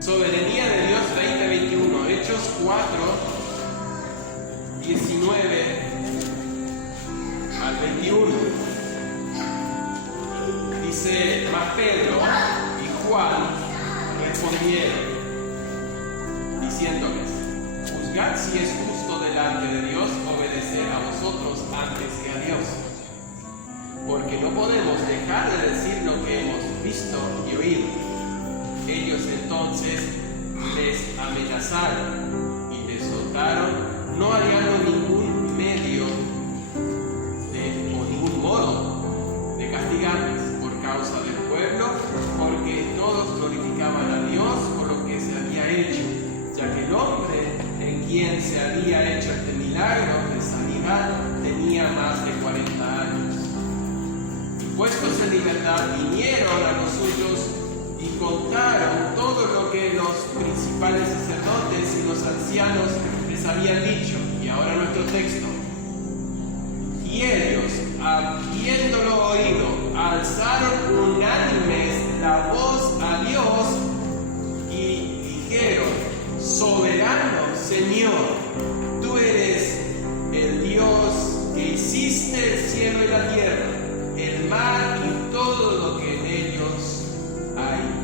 Soberanía de Dios 2021, Hechos 4, 19 al 21. Dice: mas Pedro y Juan respondieron, diciéndoles: juzgad si es justo delante de Dios obedecer a vosotros antes que a Dios. Porque no podemos dejar de decir lo que hemos visto y oído. Ellos entonces les amenazaron y les soltaron, no hallaron ningún medio o ningún modo de castigarles por causa del pueblo, porque todos glorificaban a Dios por lo que se había hecho, ya que el hombre en quien se había hecho este milagro de sanidad tenía más de 40 años. Y puestos en libertad vinieron a los suyos y contaron todo lo que los principales sacerdotes y los ancianos les habían dicho. Y ahora nuestro texto. Y ellos, habiéndolo oído, alzaron unánimes la voz a Dios y dijeron: soberano Señor, tú eres el Dios que hiciste el cielo y la tierra, el mar y todo lo que en ellos hay.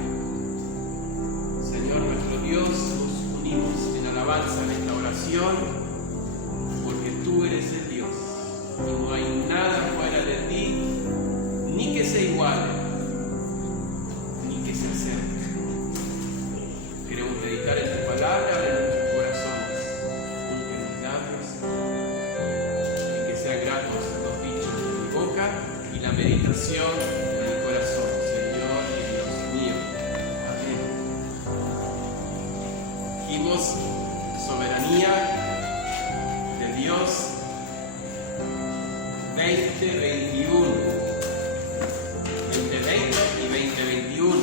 Señor nuestro Dios, nos unimos en alabanza en esta oración, porque tú eres el Dios y no hay nada fuera de ti, ni que se iguale, ni que se acerque. Queremos meditar en tu palabra en nuestros corazones, en mis labios, y que sean gratos los dichos de mi boca y la meditación de mi corazón, Señor y Dios mío. Amén. Dijimos: soberanía de Dios 2021, 2020 y 2021.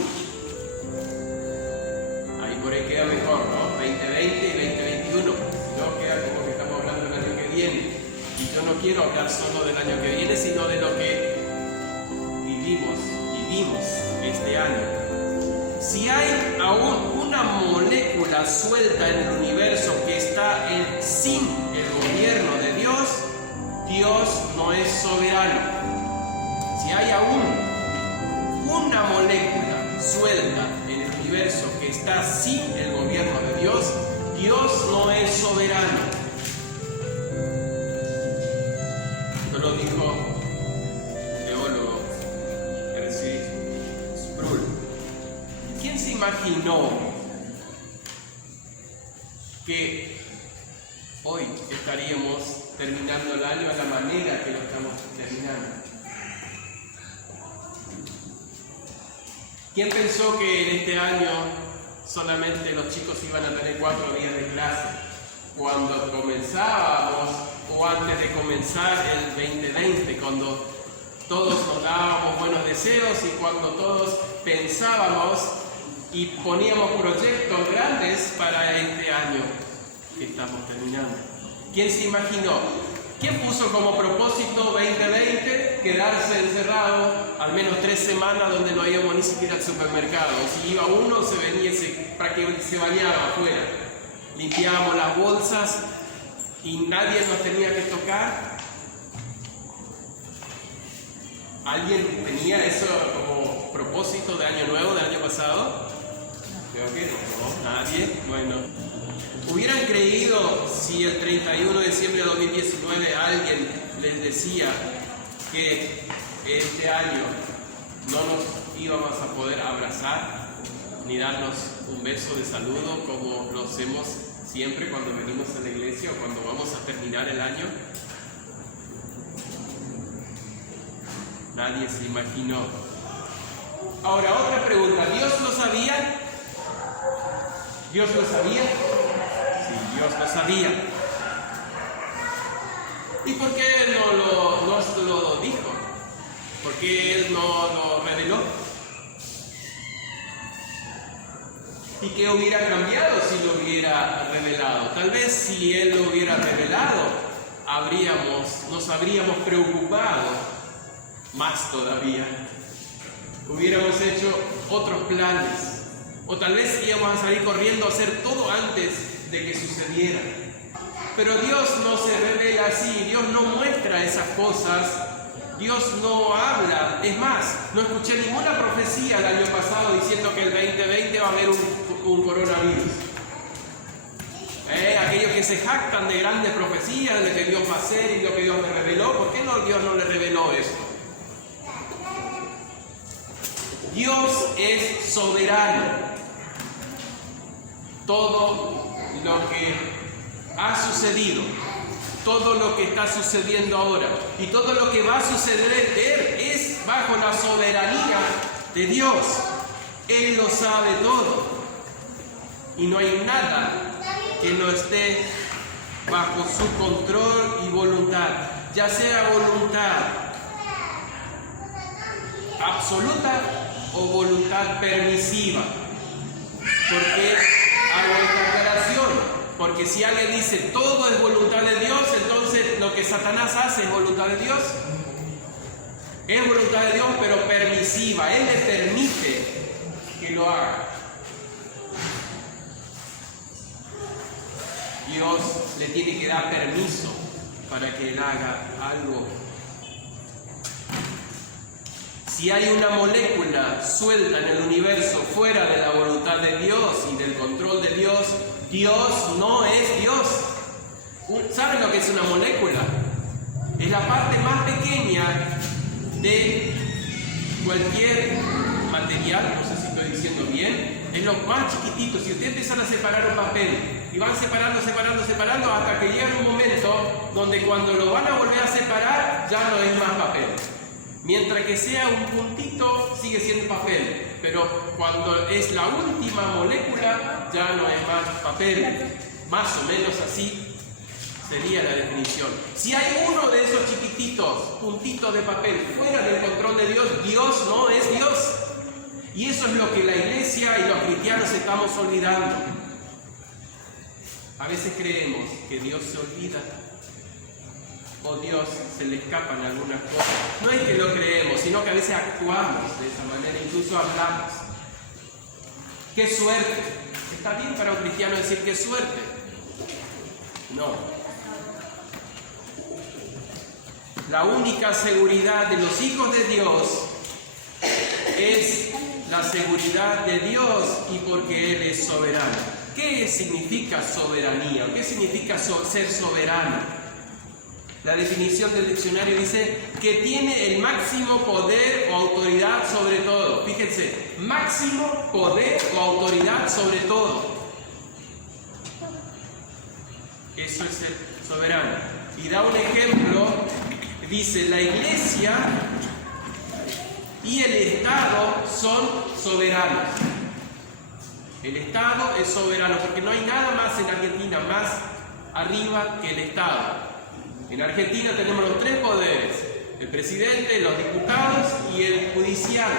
Ahí por ahí queda mejor, ¿no? 2020 y 2021. No queda como que estamos hablando del año que viene. Y yo no quiero hablar solo del año que viene, sino de lo que vivimos este año. Si hay aún una molécula suelta en el universo que está sin el gobierno de Dios, Dios no es soberano. Si hay aún una molécula suelta en el universo que está sin el gobierno de Dios, Dios no es soberano. Esto lo dijo un teólogo, R.C. Sproul. ¿Quién se imaginó que hoy estaríamos terminando el año de la manera que lo estamos terminando? ¿Quién pensó que en este año solamente los chicos iban a tener 4 días de clase? Cuando comenzábamos, o antes de comenzar el 2020, cuando todos nos dábamos buenos deseos y cuando todos pensábamos y poníamos proyectos grandes para este año que estamos terminando. ¿Quién se imaginó? ¿Quién puso como propósito 2020 quedarse encerrado al menos 3 semanas donde no íbamos ni siquiera al supermercado? Si iba uno, se venía para que se bañaba afuera. Limpiábamos las bolsas y nadie nos tenía que tocar. ¿Alguien tenía eso como propósito de año nuevo, del año pasado? Creo que no, nadie. Bueno, ¿hubieran creído si el 31 de diciembre de 2019 alguien les decía que este año no nos íbamos a poder abrazar ni darnos un beso de saludo como lo hacemos siempre cuando venimos a la iglesia o cuando vamos a terminar el año? Nadie se imaginó. Ahora, otra pregunta: ¿Dios lo sabía? ¿Dios lo sabía? Sí, Dios lo sabía. ¿Y por qué no lo dijo? ¿Por qué Él no lo reveló? ¿Y qué hubiera cambiado si lo hubiera revelado? Tal vez si Él lo hubiera revelado, nos habríamos preocupado más todavía. Hubiéramos hecho otros planes. O tal vez íbamos a salir corriendo a hacer todo antes de que sucediera. Pero Dios no se revela así, Dios no muestra esas cosas, Dios no habla. Es más, no escuché ninguna profecía el año pasado diciendo que el 2020 va a haber un coronavirus. Aquellos que se jactan de grandes profecías, de que Dios va a hacer y lo que Dios me reveló, ¿por qué Dios no le reveló esto? Dios es soberano. Todo lo que ha sucedido, todo lo que está sucediendo ahora y todo lo que va a suceder es bajo la soberanía de Dios. Él lo sabe todo y no hay nada que no esté bajo su control y voluntad, ya sea voluntad absoluta o voluntad permisiva. Porque hago esta aclaración, porque si alguien dice todo es voluntad de Dios, entonces lo que Satanás hace es voluntad de Dios. Es voluntad de Dios, pero permisiva. Él le permite que lo haga. Dios le tiene que dar permiso para que él haga algo. Si hay una molécula suelta en el universo fuera de la voluntad de Dios y del control de Dios, Dios no es Dios. ¿Saben lo que es una molécula? Es la parte más pequeña de cualquier material, no sé si estoy diciendo bien, es lo más chiquitito. Si ustedes empiezan a separar un papel y van separando hasta que llega un momento donde cuando lo van a volver a separar ya no es más papel. Mientras que sea un puntito sigue siendo papel, pero cuando es la última molécula ya no es más papel. Más o menos así sería la definición. Si hay uno de esos chiquititos puntitos de papel fuera del control de Dios, Dios no es Dios. Y eso es lo que la iglesia y los cristianos estamos olvidando. A veces creemos que Dios se olvida o Dios se le escapan algunas cosas. No es que lo creemos, sino que a veces actuamos de esa manera, incluso hablamos. ¡Qué suerte! ¿Está bien para un cristiano decir qué suerte? No. La única seguridad de los hijos de Dios es la seguridad de Dios y porque Él es soberano. ¿Qué significa soberanía? ¿Qué significa ser soberano? La definición del diccionario dice que tiene el máximo poder o autoridad sobre todo. Fíjense, máximo poder o autoridad sobre todo. Eso es ser soberano. Y da un ejemplo, dice, la iglesia y el Estado son soberanos. El Estado es soberano porque no hay nada más en Argentina más arriba que el Estado. En Argentina tenemos los tres poderes, el presidente, los diputados y el judicial.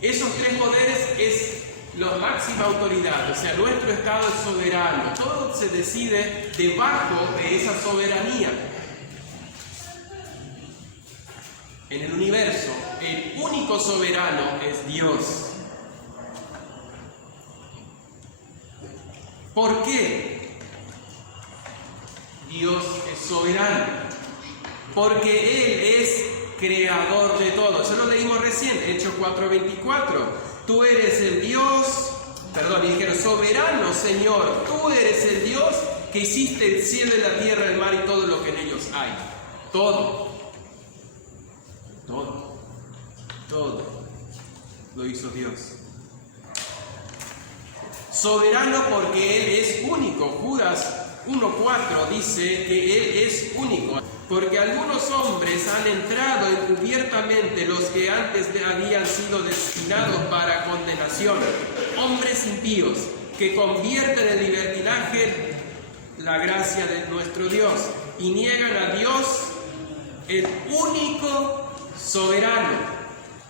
Esos tres poderes es la máxima autoridad, o sea, nuestro Estado es soberano. Todo se decide debajo de esa soberanía. En el universo, el único soberano es Dios. ¿Por qué? Dios es soberano, porque Él es creador de todo. Eso lo leímos recién, Hechos 4:24. Tú eres el Dios, y dijeron, soberano Señor, tú eres el Dios que hiciste el cielo y la tierra, el mar y todo lo que en ellos hay. Todo lo hizo Dios. Soberano porque Él es único. Judas 1:4 dice que Él es único, porque algunos hombres han entrado encubiertamente, los que antes habían sido destinados para condenación, hombres impíos que convierten en libertinaje la gracia de nuestro Dios y niegan a Dios, el único soberano,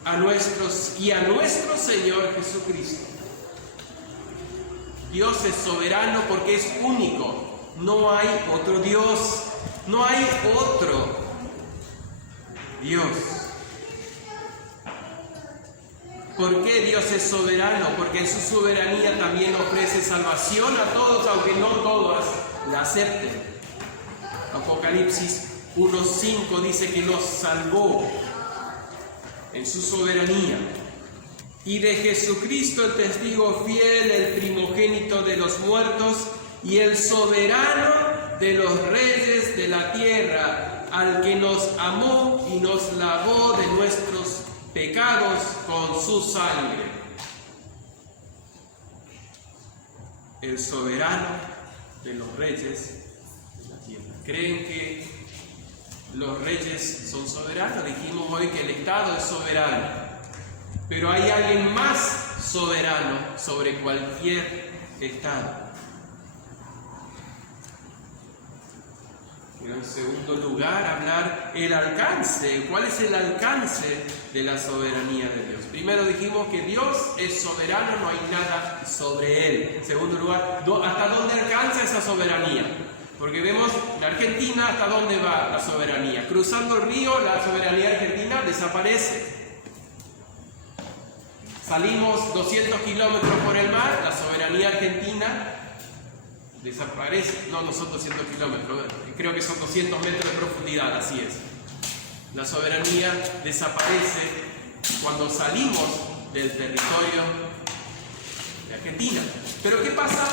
a nuestro Señor Jesucristo. Dios es soberano porque es único. No hay otro Dios, no hay otro Dios. ¿Por qué Dios es soberano? Porque en su soberanía también ofrece salvación a todos, aunque no todos la acepten. Apocalipsis 1:5 dice que nos salvó en su soberanía. Y de Jesucristo el testigo fiel, el primogénito de los muertos y el soberano de los reyes de la tierra, al que nos amó y nos lavó de nuestros pecados con su sangre. El soberano de los reyes de la tierra. ¿Creen que los reyes son soberanos? Dijimos hoy que el Estado es soberano, pero hay alguien más soberano sobre cualquier Estado. En segundo lugar, hablar el alcance. ¿Cuál es el alcance de la soberanía de Dios? Primero dijimos que Dios es soberano, no hay nada sobre Él. En segundo lugar, ¿hasta dónde alcanza esa soberanía? Porque vemos en Argentina hasta dónde va la soberanía. Cruzando el río, la soberanía argentina desaparece. Salimos 200 kilómetros por el mar, la soberanía argentina desaparece. No son 200 kilómetros, creo que son 200 metros de profundidad, así es. La soberanía desaparece cuando salimos del territorio de Argentina. Pero ¿qué pasa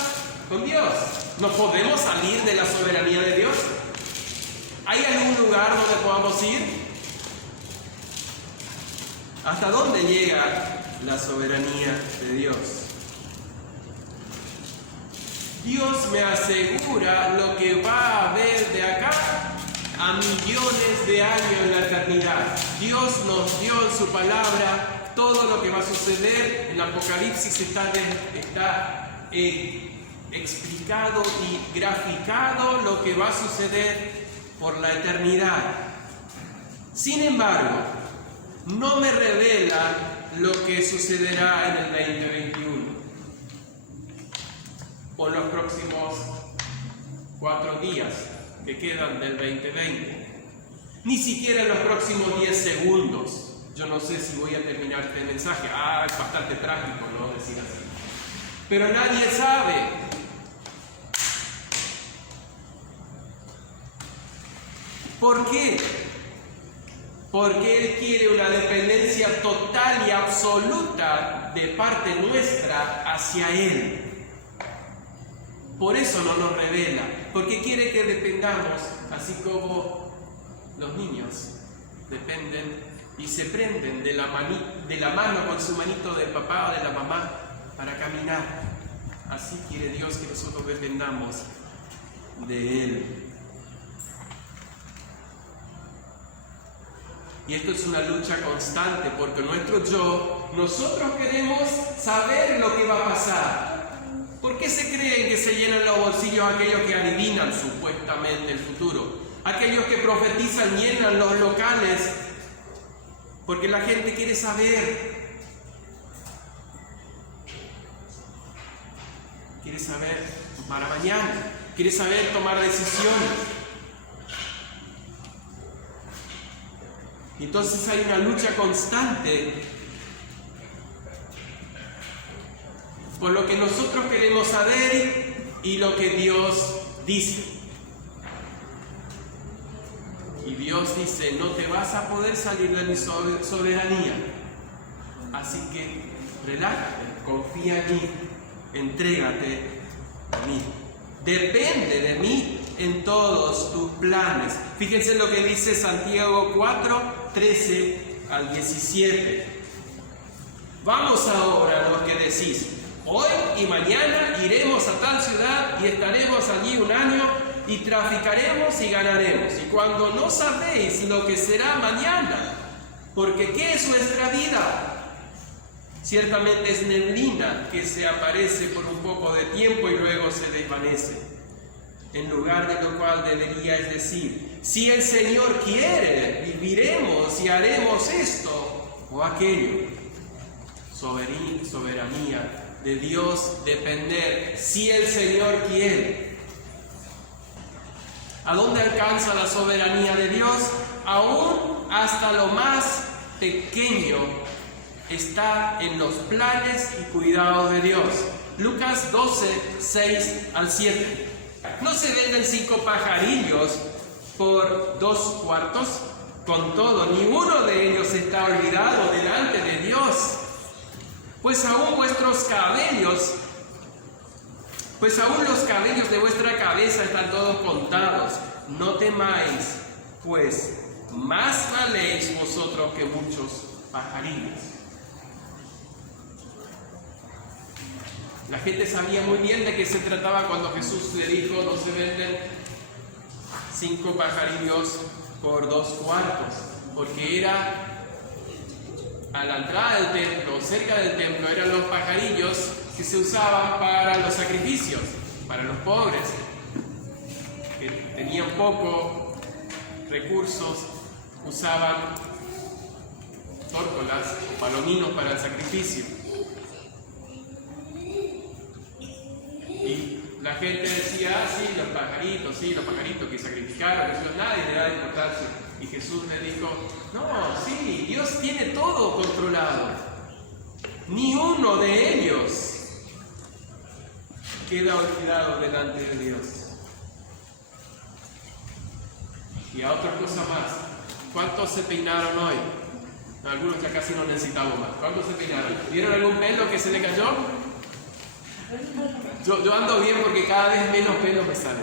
con Dios? ¿No podemos salir de la soberanía de Dios? ¿Hay algún lugar donde podamos ir? ¿Hasta dónde llega la soberanía de Dios? Dios me asegura lo que va a haber de acá a millones de años en la eternidad. Dios nos dio en su palabra todo lo que va a suceder. En Apocalipsis está explicado y graficado lo que va a suceder por la eternidad. Sin embargo, no me revela lo que sucederá en el 2021 o en los próximos 4 días que quedan del 2020, ni siquiera en los próximos 10 segundos. Yo no sé si voy a terminar este mensaje. Es bastante trágico, ¿no? Decir así. Pero nadie sabe. ¿Por qué? Porque Él quiere una dependencia total y absoluta de parte nuestra hacia Él. Por eso no nos revela, porque quiere que dependamos, así como los niños dependen y se prenden de la mano con su manito del papá o de la mamá para caminar. Así quiere Dios que nosotros dependamos de Él. Y esto es una lucha constante, porque nosotros queremos saber lo que va a pasar. ¿Por qué se creen que se llenan los bolsillos aquellos que adivinan supuestamente el futuro? Aquellos que profetizan llenan los locales, porque la gente quiere saber. Quiere saber para mañana, quiere saber tomar decisiones. Entonces hay una lucha constante por lo que nosotros queremos saber y lo que Dios dice. Y Dios dice, no te vas a poder salir de mi soberanía. Así que relájate, confía en mí, entrégate a mí. Depende de mí en todos tus planes. Fíjense lo que dice Santiago 4, 13 al 17. Vamos ahora a lo que decís. Hoy y mañana iremos a tal ciudad y estaremos allí 1 año y traficaremos y ganaremos. Y cuando no sabéis lo que será mañana, porque ¿qué es nuestra vida? Ciertamente es neblina que se aparece por un poco de tiempo y luego se desvanece. En lugar de lo cual deberíais decir, si el Señor quiere, viviremos y haremos esto o aquello. Soberanía de Dios, depender, si el Señor quiere. ¿A dónde alcanza la soberanía de Dios? Aún hasta lo más pequeño está en los planes y cuidados de Dios. Lucas 12, 6 al 7. No se venden 5 pajarillos por 2 cuartos. Con todo, ninguno de ellos está olvidado delante de Dios. Pues aún los cabellos de vuestra cabeza están todos contados. No temáis, pues más valéis vosotros que muchos pajarillos. La gente sabía muy bien de qué se trataba cuando Jesús le dijo: no se venden 5 pajarillos por 2 cuartos, porque era a la entrada del templo, cerca del templo, eran los pajarillos que se usaban para los sacrificios, para los pobres, que tenían pocos recursos, usaban tórtolas o palominos para el sacrificio. Y la gente decía: sí, los pajaritos que sacrificaron, eso nadie le da importancia. Y Jesús le dijo: no, sí, Dios tiene todo controlado. Ni uno de ellos queda olvidado delante de Dios. Y a otra cosa más, ¿cuántos se peinaron hoy? Algunos ya casi no necesitamos más. ¿Cuántos se peinaron? ¿Vieron algún pelo que se le cayó? Yo ando bien porque cada vez menos pelo me sale.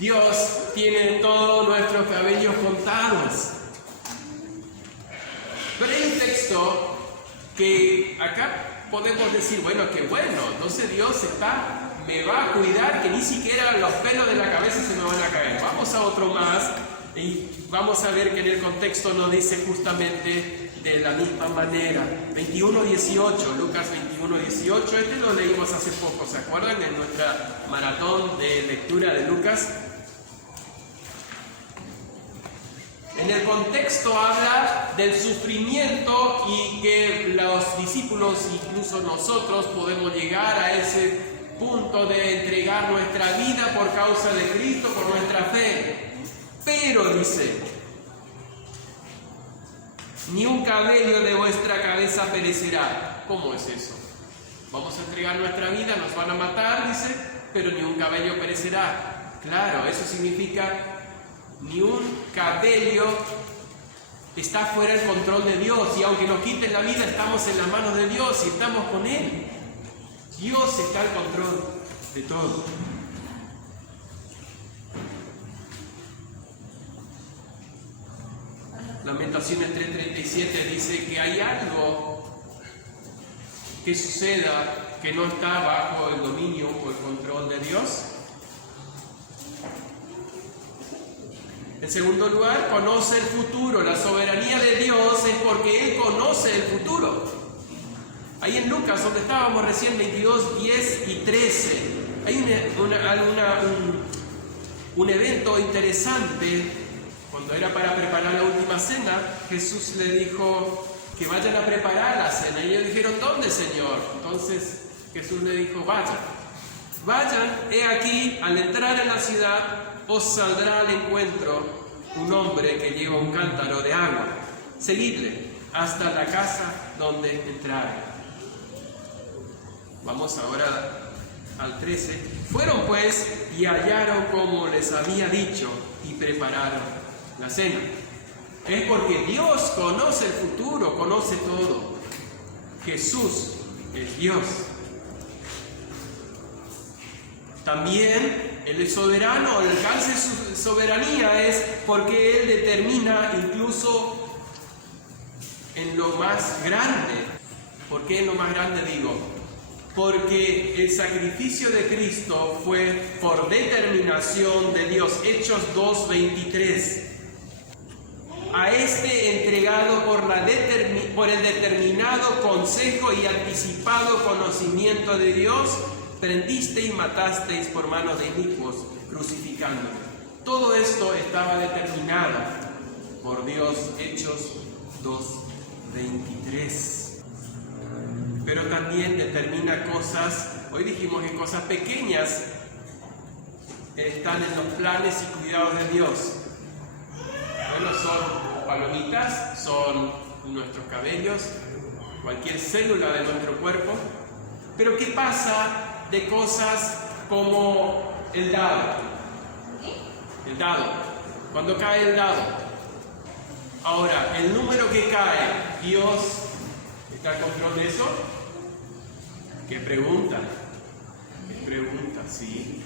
Dios tiene todos nuestros cabellos contados. Pero hay un texto que acá podemos decir: bueno, qué bueno, entonces Dios me va a cuidar que ni siquiera los pelos de la cabeza se me van a caer. Vamos a otro más y vamos a ver que en el contexto nos dice justamente de la misma manera. 21:18, Lucas 21:18, este lo leímos hace poco, ¿se acuerdan? En nuestra maratón de lectura de Lucas. En el contexto habla del sufrimiento y que los discípulos, incluso nosotros, podemos llegar a ese punto de entregar nuestra vida por causa de Cristo, por nuestra fe. Pero dice: ni un cabello de vuestra cabeza perecerá. ¿Cómo es eso? Vamos a entregar nuestra vida, nos van a matar, dice, pero ni un cabello perecerá. Claro, eso significa ni un cabello está fuera del control de Dios, y aunque nos quiten la vida, estamos en las manos de Dios y estamos con Él. Dios está al control de todo. Lamentaciones 3:37 dice que hay algo que suceda que no está bajo el dominio o el control de Dios. En segundo lugar, conoce el futuro. La soberanía de Dios es porque Él conoce el futuro. Ahí en Lucas, donde estábamos recién, 22, 10 y 13, hay un evento interesante. Cuando era para preparar la última cena, Jesús le dijo que vayan a preparar la cena. Y ellos dijeron: ¿dónde, Señor? Entonces Jesús le dijo: vayan, he aquí, al entrar en la ciudad, os saldrá al encuentro un hombre que lleva un cántaro de agua. Seguidle hasta la casa donde entrare. Vamos ahora al 13. Fueron pues y hallaron como les había dicho y prepararon la cena. Es porque Dios conoce el futuro, conoce todo. Jesús es Dios. También Él es soberano. El alcance de su soberanía es porque Él determina incluso en lo más grande. ¿Por qué en lo más grande digo? Porque el sacrificio de Cristo fue por determinación de Dios. Hechos 2:23. A este entregado por el determinado consejo y anticipado conocimiento de Dios, prendisteis y matasteis por manos de inicuos, crucificándole. Todo esto estaba determinado por Dios. Hechos 2:23. Pero también determina cosas, hoy dijimos que cosas pequeñas están en los planes y cuidados de Dios. Bueno, son palomitas son nuestros cabellos, cualquier célula de nuestro cuerpo. Pero ¿qué pasa de cosas como el dado? El dado. Cuando cae el dado. Ahora, el número que cae, ¿Dios está al control de eso? ¿Qué pregunta? ¿Qué pregunta? Sí.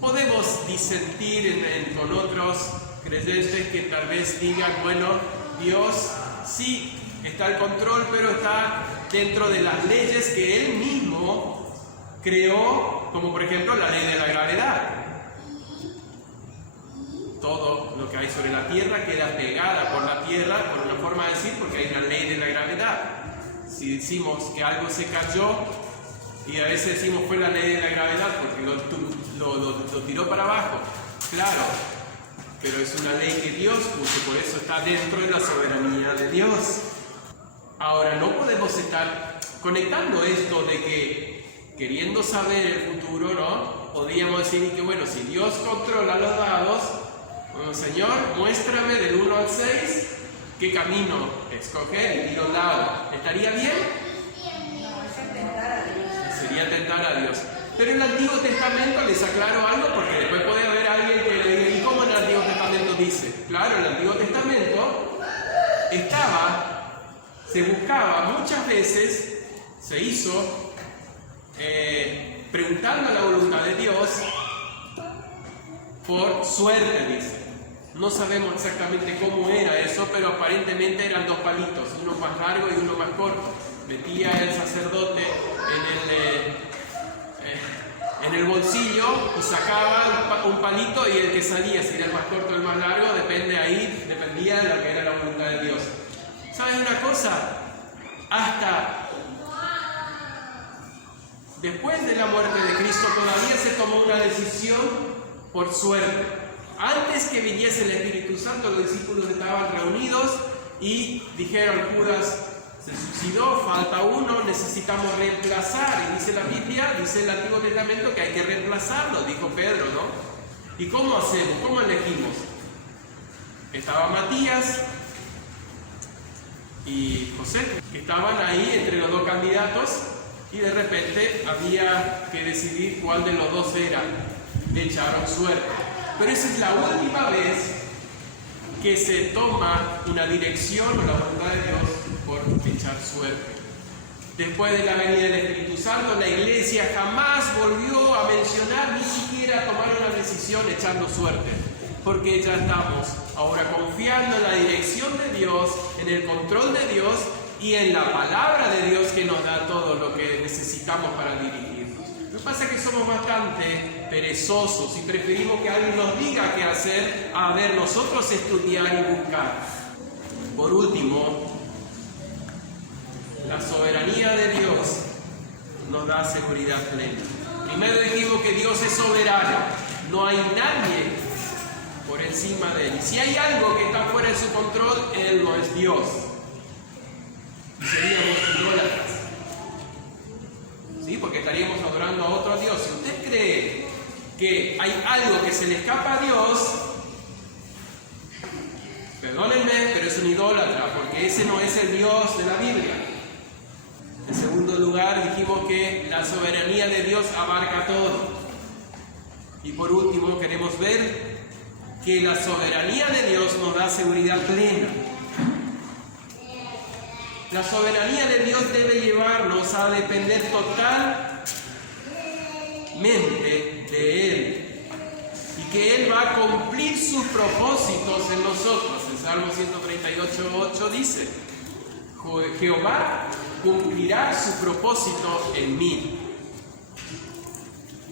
Podemos disentir con otros creyentes que tal vez digan, bueno, Dios sí está al control, pero está dentro de las leyes que Él mismo creó, como por ejemplo la ley de la gravedad. Todo lo que hay sobre la tierra queda pegada por la tierra, por una forma de decir, porque hay una ley de la gravedad. Si decimos que algo se cayó, y a veces decimos fue la ley de la gravedad porque lo tiró para abajo, claro, pero es una ley que Dios puso, por eso está dentro de la soberanía de Dios. Ahora, no podemos estar conectando esto de que, queriendo saber el futuro, ¿no? Podríamos decir que, bueno, si Dios controla los dados, bueno, Señor, muéstrame del 1 al 6 qué camino escoger y tiro un dado. ¿Estaría bien? Sería tentar a Dios. Pero en el Antiguo Testamento les aclaro algo, porque después puede haber alguien que le diga, ¿y cómo en el Antiguo Testamento dice? Claro, en el Antiguo Testamento se buscaba muchas veces, se hizo preguntando la voluntad de Dios por suerte, dice. No sabemos exactamente cómo era eso, pero aparentemente eran dos palitos, uno más largo y uno más corto. Metía el sacerdote en el bolsillo y sacaba un palito, y el que salía, si era el más corto o el más largo, dependía de lo que era la voluntad de Dios. ¿Saben una cosa? Hasta después de la muerte de Cristo todavía se tomó una decisión por suerte. Antes que viniese el Espíritu Santo, los discípulos estaban reunidos y dijeron, Judas se suicidó, falta uno, necesitamos reemplazar. Y dice la Biblia, dice el Antiguo Testamento, que hay que reemplazarlo, dijo Pedro, ¿no? ¿Y cómo hacemos? ¿Cómo elegimos? Estaba Matías y José, que estaban ahí entre los dos candidatos, y de repente había que decidir cuál de los dos era. Le echaron suerte. Pero esa es la última vez que se toma una dirección o la voluntad de Dios por echar suerte. Después de la venida del Espíritu Santo, la Iglesia jamás volvió a mencionar, ni siquiera tomar una decisión echando suerte, porque ya estamos ahora confiando en la dirección de Dios, en el control de Dios y en la palabra de Dios, que nos da todo lo que necesitamos para dirigirnos. Lo que pasa es que somos bastante perezosos y preferimos que alguien nos diga qué hacer a ver nosotros estudiar y buscar. Por último, la soberanía de Dios nos da seguridad plena. Primero dijimos que Dios es soberano, no hay nadie por encima de Él. Y si hay algo que está fuera de su control, Él no es Dios. Y seríamos idólatras. ¿Sí? Porque estaríamos adorando a otro Dios. Si usted cree que hay algo que se le escapa a Dios, perdónenme, pero es un idólatra, porque ese no es el Dios de la Biblia. En segundo lugar, dijimos que la soberanía de Dios abarca todo. Y por último, queremos ver que la soberanía de Dios nos da seguridad plena. La soberanía de Dios debe llevarnos a depender totalmente de Él, y que Él va a cumplir sus propósitos en nosotros. El Salmo 138:8 dice, Jehová cumplirá su propósito en mí.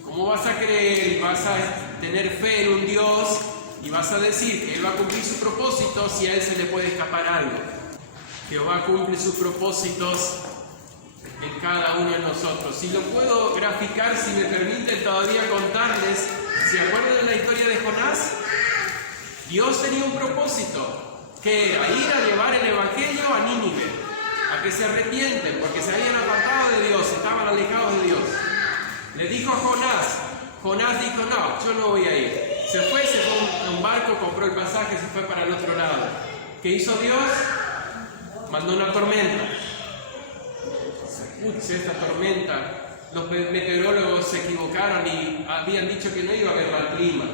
¿Cómo vas a creer y vas a tener fe en un Dios y vas a decir que Él va a cumplir su propósito si a Él se le puede escapar algo? Jehová cumple sus propósitos en cada uno de nosotros. Si lo puedo graficar, si me permiten todavía contarles, ¿se acuerdan de la historia de Jonás? Dios tenía un propósito, que era ir a llevar el Evangelio a Nínive, a que se arrepienten, porque se habían apartado de Dios, estaban alejados de Dios. Le dijo a Jonás dijo, no, yo no voy a ir. Se fue a un barco, compró el pasaje, se fue para el otro lado. ¿Qué hizo Dios? Mandó una tormenta. Esta tormenta, los meteorólogos se equivocaron y habían dicho que no iba a haber mal clima.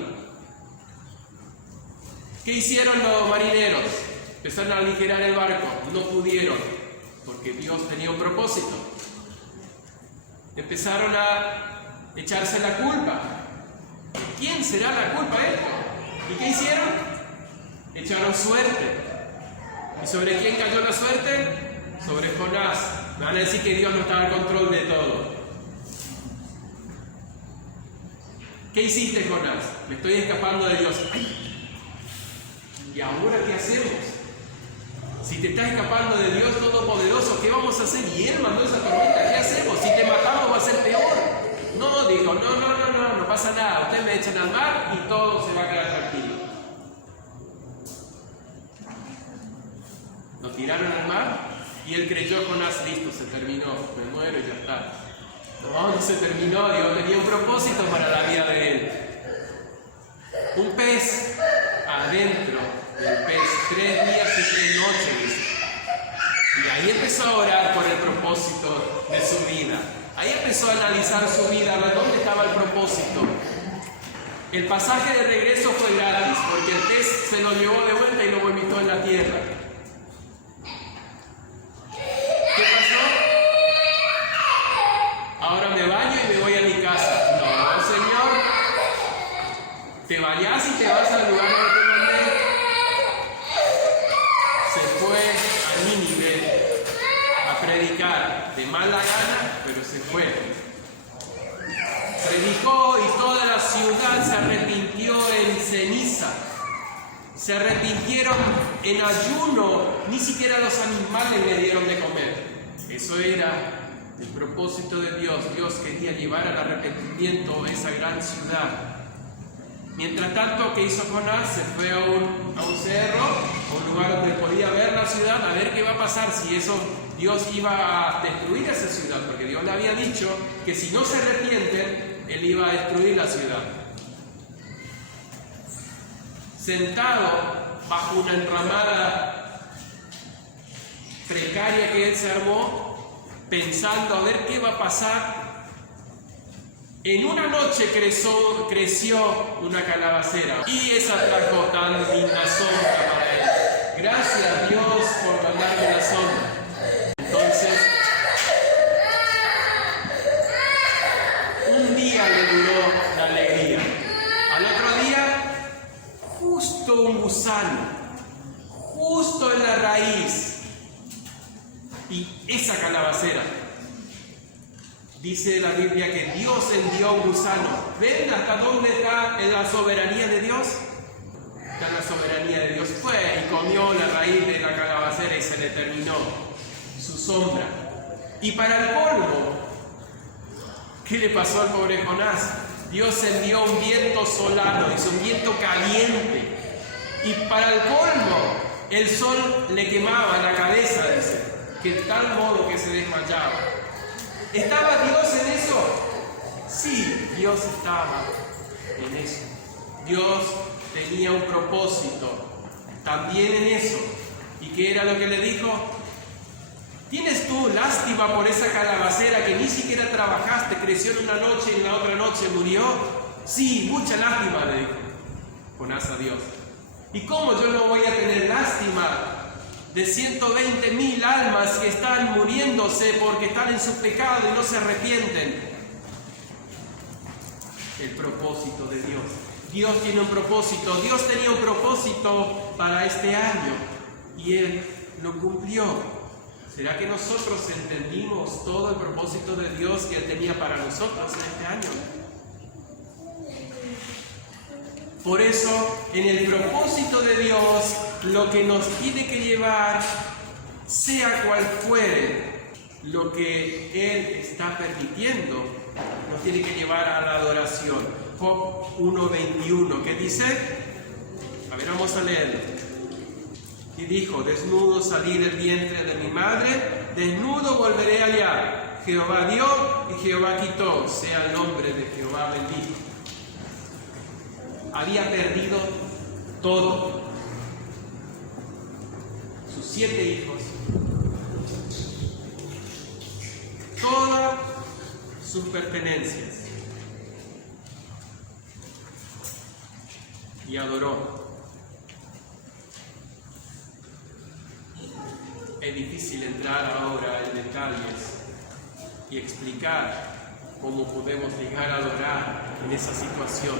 ¿Qué hicieron los marineros? Empezaron a aligerar el barco. No pudieron, porque Dios tenía un propósito. Empezaron a echarse la culpa. ¿Quién será la culpa de esto? ¿Y qué hicieron? Echaron suerte. ¿Y sobre quién cayó la suerte? Sobre Jonás. Me van a decir que Dios no estaba al control de todo. ¿Qué hiciste, Jonás? Me estoy escapando de Dios. ¿Y ahora qué hacemos? Si te estás escapando de Dios Todopoderoso, ¿qué vamos a hacer? Y Él mandó esa tormenta, ¿qué hacemos? Si te matamos va a ser peor. No, dijo, no pasa nada. Ustedes me echan al mar y todo se va a quedar tranquilo. Lo tiraron al mar y él creyó, Jonás, listo, se terminó, me muero y ya está. No se terminó, Dios tenía un propósito para la vida de él. Un pez adentro del pez, 3 días y 3 noches, dice. Y ahí empezó a orar por el propósito de su vida. Ahí empezó a analizar su vida, a ver dónde estaba el propósito. El pasaje de regreso fue gratis, porque el pez se lo llevó de vuelta y lo vomitó en la tierra. ¿Qué pasó? Ahora me baño y me voy a mi casa. No, Señor. Te bañas y te vas al lugar donde te mandé. Se fue a Nínive a predicar de mala gana, pero se fue. Predicó y toda la ciudad se arrepintió en ceniza. Se arrepintieron en ayuno, ni siquiera los animales le dieron de comer. Eso era el propósito de Dios. Dios quería llevar al arrepentimiento a esa gran ciudad. Mientras tanto, ¿qué hizo Jonás? Se fue a un cerro, a un lugar donde podía ver la ciudad, a ver qué va a pasar si eso Dios iba a destruir esa ciudad, porque Dios le había dicho que si no se arrepienten, Él iba a destruir la ciudad. Sentado bajo una enramada precaria que él se armó, pensando a ver qué va a pasar, en una noche creció una calabacera y esa trajo tan linda sombra para él. Gracias Dios por mandarme la sombra. Entonces, un día le duró la alegría. Al otro día, justo un gusano, justo en la raíz, y esa calabacera. Dice la Biblia que Dios envió un gusano. ¿Ven hasta dónde está en la soberanía de Dios? Está en la soberanía de Dios. Fue y comió la raíz de la calabacera y se le terminó su sombra. Y para el colmo, ¿qué le pasó al pobre Jonás? Dios envió un viento solano, dice, un viento caliente. Y para el colmo, el sol le quemaba la cabeza, dice, que de tal modo que se desmayaba. ¿Estaba Dios en eso? Sí, Dios estaba en eso. Dios tenía un propósito también en eso. ¿Y qué era lo que le dijo? ¿Tienes tú lástima por esa calabacera que ni siquiera trabajaste, creció en una noche y en la otra noche murió? Sí, mucha lástima, le dijo Jonás a Dios. ¿Y cómo yo no voy a tener lástima de 120,000 almas que están muriéndose porque están en sus pecados y no se arrepienten? El propósito de Dios. Dios tiene un propósito. Dios tenía un propósito para este año y Él lo cumplió. ¿Será que nosotros entendimos todo el propósito de Dios que Él tenía para nosotros en este año? Por eso, en el propósito de Dios, lo que nos tiene que llevar, sea cual fuere lo que Él está permitiendo, nos tiene que llevar a la adoración. Job 1:21, ¿qué dice? A ver, vamos a leer. Y dijo, desnudo salí del vientre de mi madre, desnudo volveré allá. Jehová dio y Jehová quitó, sea el nombre de Jehová bendito. Había perdido todo. 7 hijos, todas sus pertenencias, y adoró. Es difícil entrar ahora en detalles y explicar cómo podemos llegar a adorar en esa situación,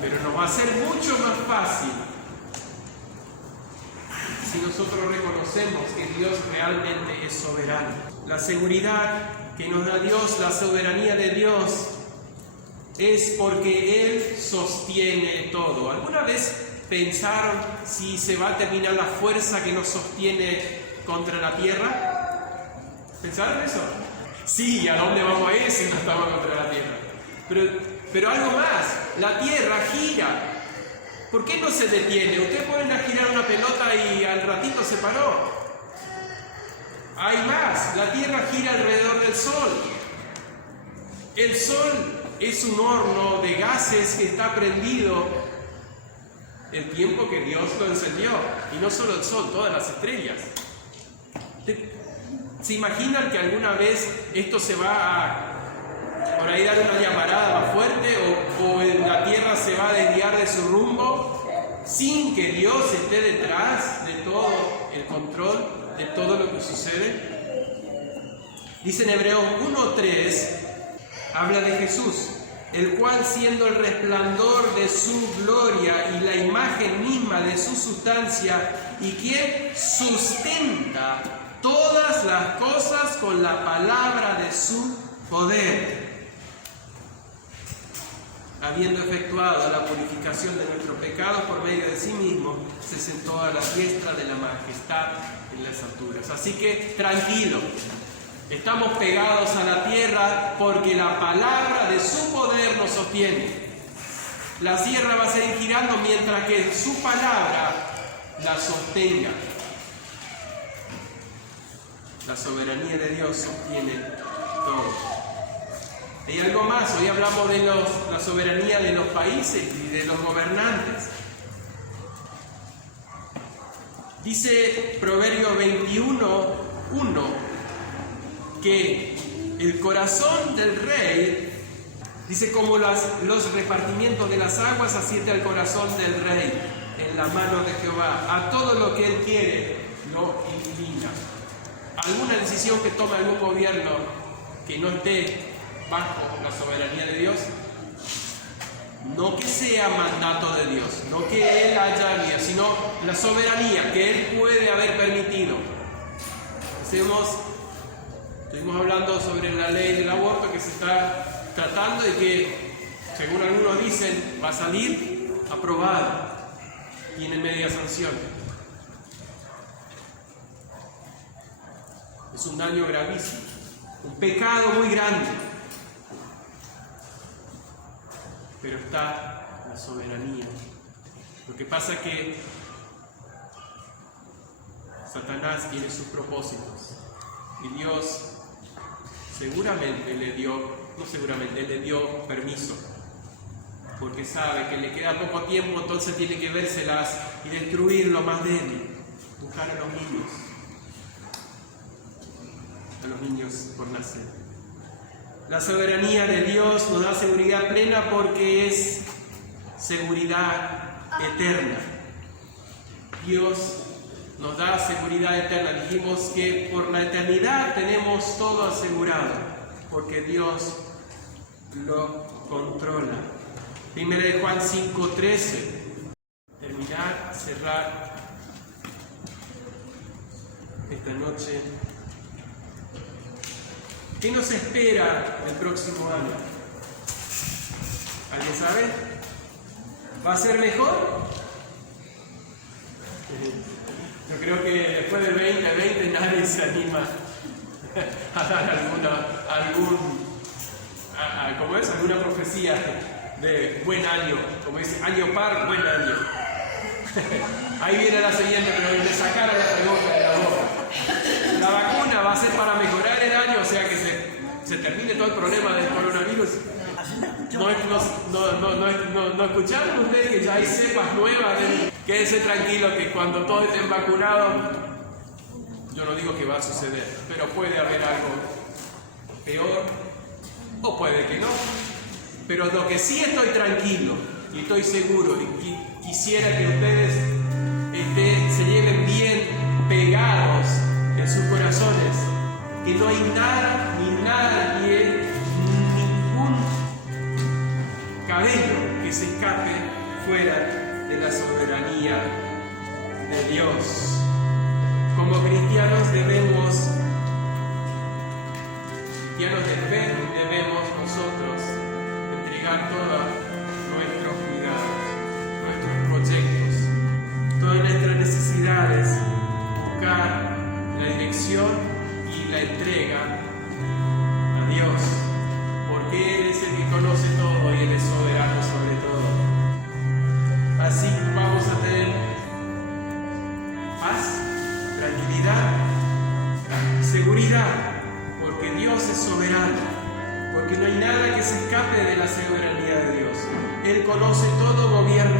pero nos va a ser mucho más fácil si nosotros reconocemos que Dios realmente es soberano. La seguridad que nos da Dios, la soberanía de Dios, es porque Él sostiene todo. ¿Alguna vez pensaron si se va a terminar la fuerza que nos sostiene contra la tierra? ¿Pensaron eso? Sí, ¿a dónde vamos a ir si no estamos contra la tierra? Pero algo más, la tierra gira. ¿Por qué no se detiene? Ustedes pueden girar una pelota y al ratito se paró. Hay más, la tierra gira alrededor del sol. El sol es un horno de gases que está prendido el tiempo que Dios lo encendió. Y no solo el sol, todas las estrellas. ¿Se imaginan que alguna vez esto se va a por ahí dar una llamarada más fuerte o la tierra se va a desviar de su rumbo sin que Dios esté detrás de todo el control de todo lo que sucede? Dice en Hebreos 1:3, habla de Jesús, el cual siendo el resplandor de su gloria y la imagen misma de su sustancia, y quien sustenta todas las cosas con la palabra de su poder, habiendo efectuado la purificación de nuestros pecados por medio de sí mismo, se sentó a la diestra de la majestad en las alturas. Así que tranquilo, estamos pegados a la tierra porque la palabra de su poder nos sostiene. La tierra va a seguir girando mientras que su palabra la sostenga. La soberanía de Dios sostiene todo. Hay algo más, hoy hablamos de la soberanía de los países y de los gobernantes. Dice Proverbios 21:1 que el corazón del rey, dice, como los repartimientos de las aguas, así está el corazón del rey en la mano de Jehová. A todo lo que él quiere lo inclina. Alguna decisión que tome algún gobierno que no esté bajo la soberanía de Dios, no que sea mandato de Dios, no que Él haya guiado, sino la soberanía que Él puede haber permitido. Estuvimos hablando sobre la ley del aborto que se está tratando y que, según algunos dicen, va a salir aprobada, tiene media sanción. Es un daño gravísimo, un pecado muy grande. Pero está la soberanía. Lo que pasa es que Satanás tiene sus propósitos y Dios seguramente le dio permiso, porque sabe que le queda poco tiempo, entonces tiene que vérselas y destruir lo más débil, buscar a los niños por nacer. La soberanía de Dios nos da seguridad plena porque es seguridad eterna. Dios nos da seguridad eterna. Dijimos que por la eternidad tenemos todo asegurado, porque Dios lo controla. Primera de Juan 5:13. Terminar, cerrar esta noche. ¿Qué nos espera el próximo año? ¿Alguien sabe? ¿Va a ser mejor? Yo creo que después del 2020 nadie se anima a dar alguna profecía de buen año, como dice, año par, buen año. Ahí viene la siguiente, pero le sacaron la pregunta de la boca. La vacuna va a ser para mejorar el año, o sea que se termine todo el problema del coronavirus. No escucharon ustedes que ya hay cepas nuevas. Quédense tranquilos que cuando todos estén vacunados Yo no digo que va a suceder, pero puede haber algo peor o puede que no. Pero lo que sí estoy tranquilo y estoy seguro y quisiera que ustedes se lleven bien pegados en sus corazones, que no hay nada ni nadie, ningún cabello que se escape fuera de la soberanía de Dios. Como cristianos debemos, cristianos de fe, debemos nosotros entregar todos nuestros cuidados, nuestros proyectos, todas nuestras necesidades, buscar la dirección y la entrega a Dios, porque Él es el que conoce todo y Él es soberano sobre todo. Así vamos a tener paz, tranquilidad, seguridad, porque Dios es soberano, porque no hay nada que se escape de la soberanía de Dios. Él conoce todo, gobierna